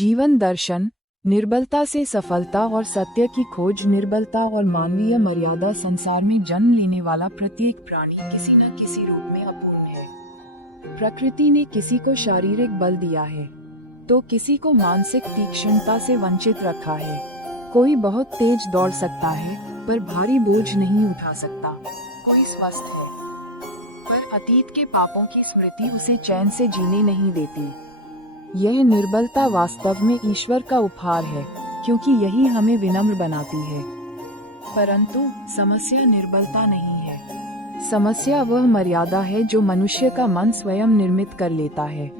जीवन दर्शन, निर्बलता से सफलता और सत्य की खोज। निर्बलता और मानवीय मर्यादा। संसार में जन्म लेने वाला प्रत्येक प्राणी किसी न किसी रूप में अपूर्ण है। प्रकृति ने किसी को शारीरिक बल दिया है तो किसी को मानसिक तीक्ष्णता से वंचित रखा है। कोई बहुत तेज दौड़ सकता है पर भारी बोझ नहीं उठा सकता। कोई स्वस्थ है पर अतीत के पापों की स्मृति उसे चैन से जीने नहीं देती। यह निर्बलता वास्तव में ईश्वर का उपहार है, क्योंकि यही हमें विनम्र बनाती है। परंतु समस्या निर्बलता नहीं है। समस्या वह मर्यादा है जो मनुष्य का मन स्वयं निर्मित कर लेता है।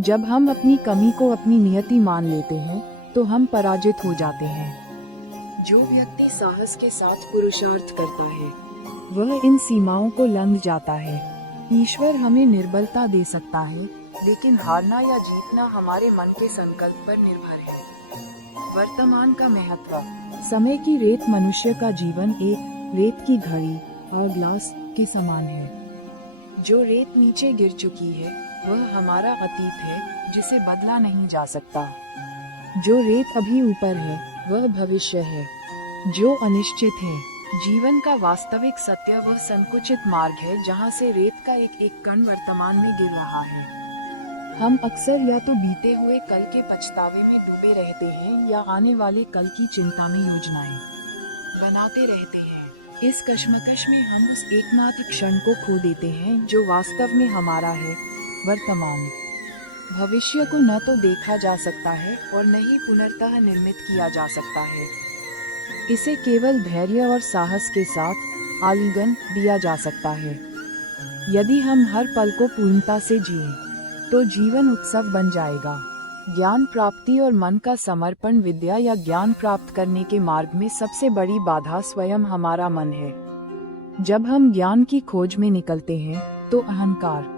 जब हम अपनी कमी को अपनी नियति मान लेते हैं तो हम पराजित हो जाते हैं। जो व्यक्ति साहस के साथ पुरुषार्थ करता है वह इन सीमाओं को लंघ जाता है। ईश्वर हमें निर्बलता दे सकता है, लेकिन हारना या जीतना हमारे मन के संकल्प पर निर्भर है। वर्तमान का महत्व। समय की रेत मनुष्य का जीवन एक रेत की घड़ी और ग्लास के समान है। जो रेत नीचे गिर चुकी है वह हमारा अतीत है जिसे बदला नहीं जा सकता। जो रेत अभी ऊपर है वह भविष्य है जो अनिश्चित है। जीवन का वास्तविक सत्य वह संकुचित मार्ग है जहाँ से रेत का एक एक कण वर्तमान में गिर रहा है। हम अक्सर या तो बीते हुए कल के पछतावे में डूबे रहते हैं या आने वाले कल की चिंता में योजनाएं बनाते रहते हैं। इस कश्मकश में हम उस एकमात्र क्षण को खो देते हैं जो वास्तव में हमारा है, वर्तमान। भविष्य को न तो देखा जा सकता है और न ही पुनर्तः निर्मित किया जा सकता है। इसे केवल धैर्य और साहस के साथ आलिंगन दिया जा सकता है। यदि हम हर पल को पूर्णता से जिएं, तो जीवन उत्सव बन जाएगा। ज्ञान प्राप्ति और मन का समर्पण। विद्या या ज्ञान प्राप्त करने के मार्ग में सबसे बड़ी बाधा स्वयं हमारा मन है। जब हम ज्ञान की खोज में निकलते हैं तो अहंकार,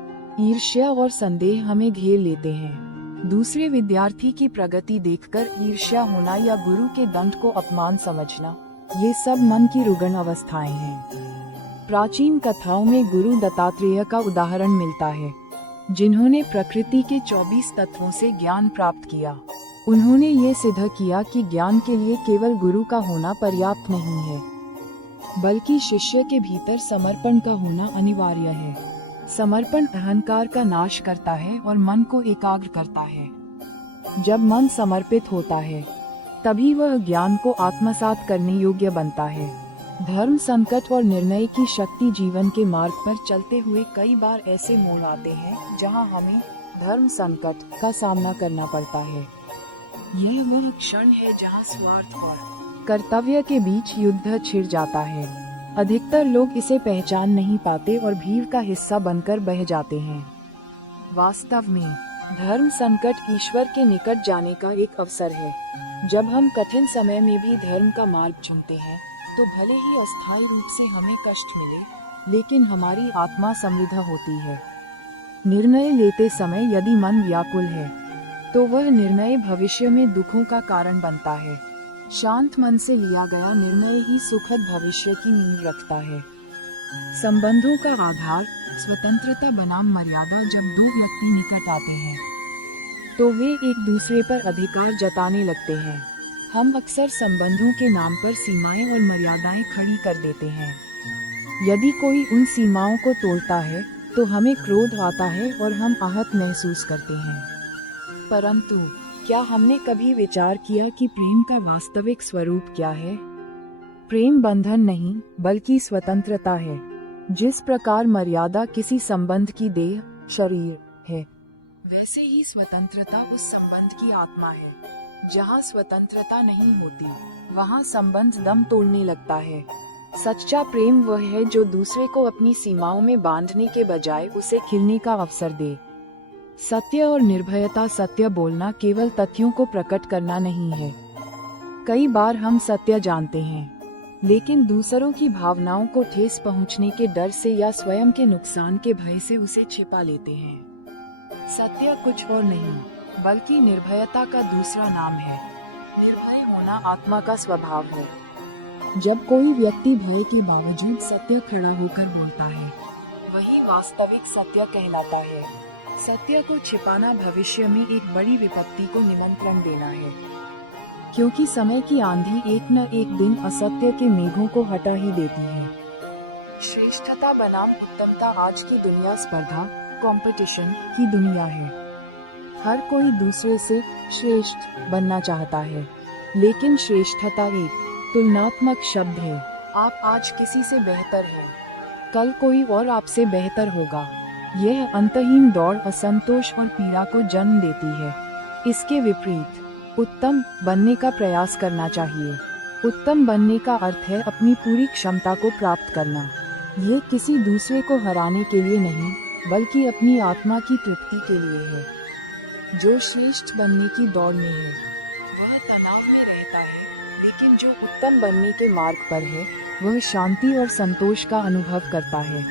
ईर्ष्या और संदेह हमें घेर लेते हैं। दूसरे विद्यार्थी की प्रगति देखकर ईर्ष्या होना या गुरु के दंड को अपमान समझना, ये सब मन की रुग्ण अवस्थाएं हैं। प्राचीन कथाओं में गुरु दत्तात्रेय का उदाहरण मिलता है, जिन्होंने प्रकृति के 24 तत्वों से ज्ञान प्राप्त किया। उन्होंने ये सिद्ध किया कि ज्ञान के लिए केवल गुरु का होना पर्याप्त नहीं है, बल्कि शिष्य के भीतर समर्पण का होना अनिवार्य है। समर्पण अहंकार का नाश करता है और मन को एकाग्र करता है। जब मन समर्पित होता है तभी वह ज्ञान को आत्मसात करने योग्य बनता है। धर्म संकट और निर्णय की शक्ति। जीवन के मार्ग पर चलते हुए कई बार ऐसे मोड़ आते हैं जहां हमें धर्म संकट का सामना करना पड़ता है। यह वह क्षण है जहां स्वार्थ और कर्तव्य के बीच युद्ध छिड़ जाता है। अधिकतर लोग इसे पहचान नहीं पाते और भीड़ का हिस्सा बनकर बह जाते हैं। वास्तव में धर्म संकट ईश्वर के निकट जाने का एक अवसर है। जब हम कठिन समय में भी धर्म का मार्ग चुनते हैं तो भले ही अस्थायी रूप से हमें कष्ट मिले, लेकिन हमारी आत्मा समृद्ध होती है। निर्णय लेते समय यदि मन व्याकुल है तो वह निर्णय भविष्य में दुखों का कारण बनता है। शांत मन से लिया गया निर्णय ही सुखद भविष्य की नींव रखता है। संबंधों का आधार स्वतंत्रता बनाम मर्यादा। जब दो व्यक्ति निकट आते हैं तो वे एक दूसरे पर अधिकार जताने लगते हैं। हम अक्सर संबंधों के नाम पर सीमाएं और मर्यादाएं खड़ी कर देते हैं। यदि कोई उन सीमाओं को तोड़ता है तो हमें क्रोध आता है और हम आहत महसूस करते हैं। परंतु क्या हमने कभी विचार किया कि प्रेम का वास्तविक स्वरूप क्या है? प्रेम बंधन नहीं बल्कि स्वतंत्रता है। जिस प्रकार मर्यादा किसी संबंध की देह शरीर है, वैसे ही स्वतंत्रता उस संबंध की आत्मा है। जहाँ स्वतंत्रता नहीं होती वहाँ संबंध दम तोड़ने लगता है। सच्चा प्रेम वह है जो दूसरे को अपनी सीमाओं में बांधने के बजाय उसे खिलने का अवसर दे। सत्य और निर्भयता। सत्य बोलना केवल तथ्यों को प्रकट करना नहीं है। कई बार हम सत्य जानते हैं लेकिन दूसरों की भावनाओं को ठेस पहुंचने के डर से या स्वयं के नुकसान के भय से उसे छिपा लेते हैं। सत्य कुछ और नहीं बल्कि निर्भयता का दूसरा नाम है। निर्भय होना आत्मा का स्वभाव है। जब कोई व्यक्ति भय के बावजूद सत्य खड़ा होकर बोलता है, वही वास्तविक सत्य कहलाता है। सत्य को छिपाना भविष्य में एक बड़ी विपत्ति को निमंत्रण देना है, क्योंकि समय की आंधी एक न एक दिन असत्य के मेघों को हटा ही देती है। श्रेष्ठता बनाम उत्तमता आज की दुनिया स्पर्धा, कंपटीशन की दुनिया है। हर कोई दूसरे से श्रेष्ठ बनना चाहता है, लेकिन श्रेष्ठता एक तुलनात्मक शब्द है। आप आज किसी से बेहतर हैं, कल कोई और आपसे बेहतर होगा। यह अंतहीन दौड़ असंतोष और पीड़ा को जन्म देती है। इसके विपरीत उत्तम बनने का प्रयास करना चाहिए। उत्तम बनने का अर्थ है अपनी पूरी क्षमता को प्राप्त करना। ये किसी दूसरे को हराने के लिए नहीं, बल्कि अपनी आत्मा की तृप्ति के लिए है। जो श्रेष्ठ बनने की दौड़ में है, वह तनाव में रहता है, लेकिन जो उत्तम बनने के मार्ग पर है, वह शांति और संतोष का अनुभव करता है।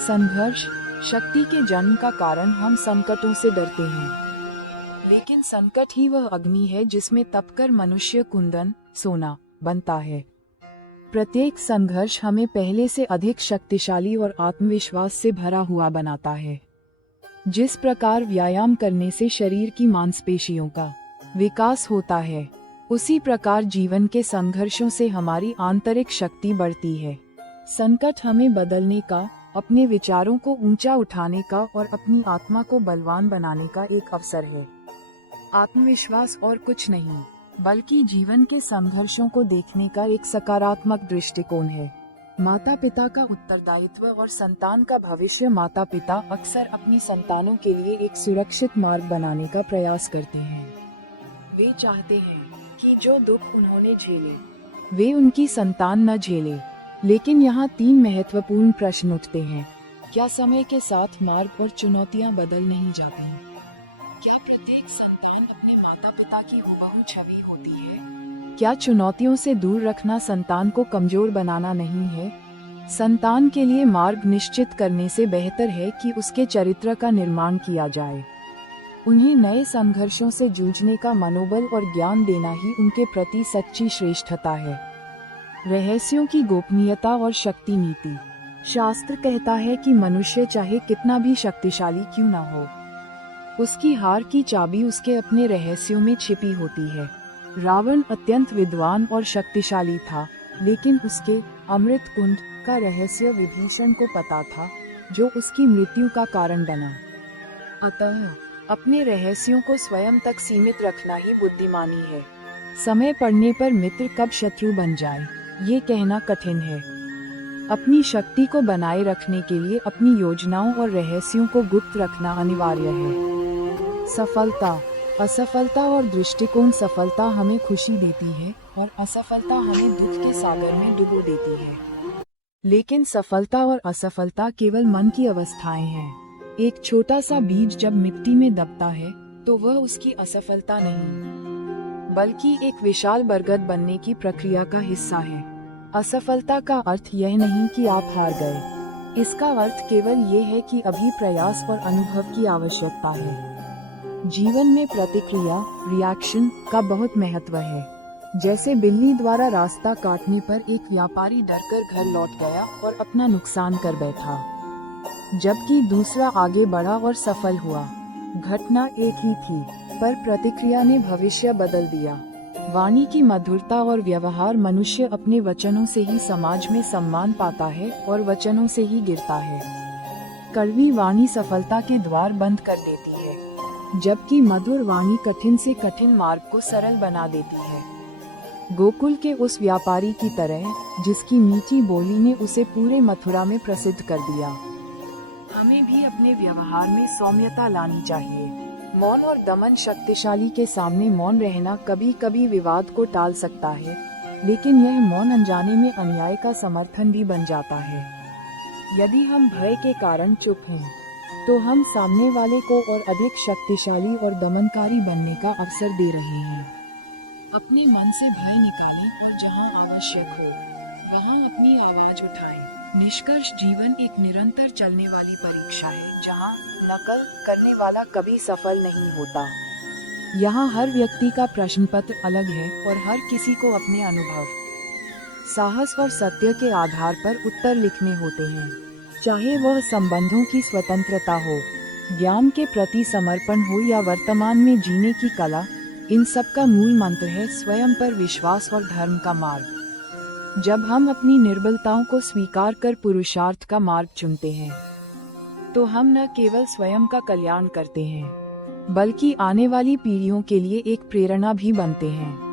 संघर्ष शक्ति के जन्म का कारण हम संकटों से डरते हैं, लेकिन संकट ही वह अग्नि है जिसमें तपकर मनुष्य कुंदन सोना बनता है। प्रत्येक संघर्ष हमें पहले से अधिक शक्तिशाली और आत्मविश्वास से भरा हुआ बनाता है। जिस प्रकार व्यायाम करने से शरीर की मांसपेशियों का विकास होता है, उसी प्रकार जीवन के संघर्षों से हमारी आंतरिक शक्ति बढ़ती है। संकट हमें बदलने का, अपने विचारों को ऊंचा उठाने का और अपनी आत्मा को बलवान बनाने का एक अवसर है। आत्मविश्वास और कुछ नहीं, बल्कि जीवन के संघर्षों को देखने का एक सकारात्मक दृष्टिकोण है। माता पिता का उत्तरदायित्व और संतान का भविष्य। माता पिता अक्सर अपनी संतानों के लिए एक सुरक्षित मार्ग बनाने का प्रयास करते हैं। वे चाहते हैं कि जो दुख उन्होंने झेले, वे उनकी संतान न झेले। लेकिन यहाँ 3 महत्वपूर्ण प्रश्न उठते हैं। क्या समय के साथ मार्ग और चुनौतियाँ बदल नहीं जाती? क्या प्रत्येक संतान अपने माता पिता की हुबहू छवि होती है? क्या चुनौतियों से दूर रखना संतान को कमजोर बनाना नहीं है? संतान के लिए मार्ग निश्चित करने से बेहतर है कि उसके चरित्र का निर्माण किया जाए। उन्हें नए संघर्षों से जूझने का मनोबल और ज्ञान देना ही उनके प्रति सच्ची श्रेष्ठता है। रहस्यों की गोपनीयता और शक्ति नीति। शास्त्र कहता है कि मनुष्य चाहे कितना भी शक्तिशाली क्यों न हो, उसकी हार की चाबी उसके अपने रहस्यों में छिपी होती है। रावण अत्यंत विद्वान और शक्तिशाली था, लेकिन उसके अमृत कुंड का रहस्य विभीषण को पता था, जो उसकी मृत्यु का कारण बना। अतः अपने रहस्यों को स्वयं तक सीमित रखना ही बुद्धिमानी है। समय पड़ने पर मित्र कब शत्रु बन जाए, ये कहना कठिन है। अपनी शक्ति को बनाए रखने के लिए अपनी योजनाओं और रहस्यों को गुप्त रखना अनिवार्य है। सफलता, असफलता और दृष्टिकोण। सफलता हमें खुशी देती है और असफलता हमें दुख के सागर में डुबो देती है। लेकिन सफलता और असफलता केवल मन की अवस्थाएं हैं। एक छोटा सा बीज जब मिट्टी में दबता है, तो वह उसकी असफलता नहीं, बल्कि एक विशाल बरगद बनने की प्रक्रिया का हिस्सा है। असफलता का अर्थ यह नहीं कि आप हार गए। इसका अर्थ केवल ये है कि अभी प्रयास और अनुभव की आवश्यकता है। जीवन में प्रतिक्रिया, रिएक्शन का बहुत महत्व है। जैसे बिल्ली द्वारा रास्ता काटने पर एक व्यापारी डरकर घर लौट गया और अपना नुकसान कर बैठा, जबकि दूसरा आगे बढ़ा और सफल हुआ। घटना एक ही थी, पर प्रतिक्रिया ने भविष्य बदल दिया। वाणी की मधुरता और व्यवहार। मनुष्य अपने वचनों से ही समाज में सम्मान पाता है और वचनों से ही गिरता है। कड़वी वाणी सफलता के द्वार बंद कर देती है, जबकि मधुर वाणी कठिन से कठिन मार्ग को सरल बना देती है। गोकुल के उस व्यापारी की तरह, जिसकी मीठी बोली ने उसे पूरे मथुरा में प्रसिद्ध कर दिया। हमें भी अपने व्यवहार में सौम्यता लानी चाहिए। मौन और दमन। शक्तिशाली के सामने मौन रहना कभी कभी विवाद को टाल सकता है, लेकिन यह मौन अनजाने में अन्याय का समर्थन भी बन जाता है। यदि हम भय के कारण चुप हैं, तो हम सामने वाले को और अधिक शक्तिशाली और दमनकारी बनने का अवसर दे रहे हैं। अपने मन से भय निकालें और जहां आवश्यक हो, वहां अपनी आवाज उठाएं। निष्कर्ष, जीवन एक निरंतर चलने वाली परीक्षा है, जहां नकल करने वाला कभी सफल नहीं होता। यहाँ हर व्यक्ति का प्रश्न पत्र अलग है और हर किसी को अपने अनुभव, साहस और सत्य के आधार पर उत्तर लिखने होते हैं। चाहे वह संबंधों की स्वतंत्रता हो, ज्ञान के प्रति समर्पण हो या वर्तमान में जीने की कला, इन सब का मूल मंत्र है स्वयं पर विश्वास और धर्म का मार्ग। जब हम अपनी निर्बलताओं को स्वीकार कर पुरुषार्थ का मार्ग चुनते हैं, तो हम न केवल स्वयं का कल्याण करते हैं, बल्कि आने वाली पीढ़ियों के लिए एक प्रेरणा भी बनते हैं।